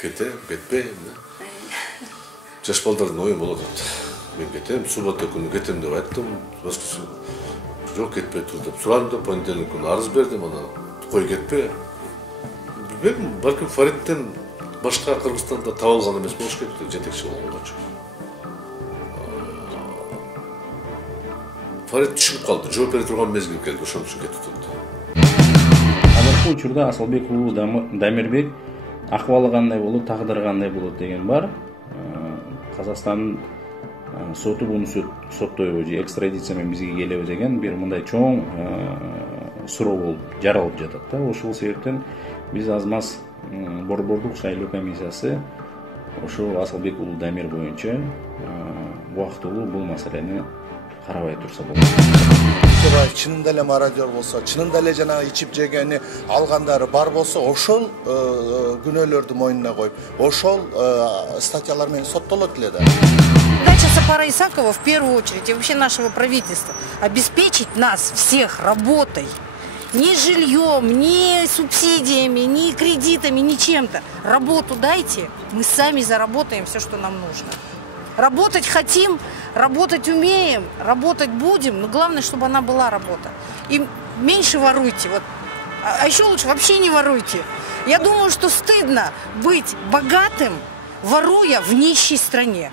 кетем, кетпейм. Жаш балдардын ою болот. Мен кетем, суббота күнү кетем деп айттым. Жок, кетпей тур деп сурадым да, понедельник күнү арыз бердим, ана кой кетпе. Билбейм, балким Фариттен башка Кыргызстанда таап алган эмес болуш керек, жетекчи болгонгочу. Фарит түшүнүп калды, жооп бере турган мезгил келди, ошон үчүн кетип турду. Азыркы учурда Асылбек уулу Дамирбек акыбалы кандай болот, тагдыры кандай болот деген бар. Казакстандын соту буну соттойбу же экстрадиция менен бизге келеби деген бир мындай чоң суроо болуп жаралып жатат да. Ошол себептен биз аз маз борбордук шайлоо комиссиясы ошол Асылбек уулу Дамир боюнча убактылуу бул маселени карабай турса болот. Чынында эле мародер болсо, чынында эле жанагы ичип жегени алгандары бар болсо, ошол күнөөлөрдү мойнуна коюп, ошол статьялар менен соттолот эле да. Задача Сапара Исакова в первую очередь и вообще нашего правительства обеспечить нас всех работой. Ни жильем, ни субсидиями, ни кредитами, ни чем-то. Работу дайте, мы сами заработаем все, что нам нужно. Работать хотим, работать умеем, работать будем, но главное, чтобы она была работа. И меньше воруйте, вот. А еще лучше вообще не воруйте. Я думаю, что стыдно быть богатым, воруя в нищей стране.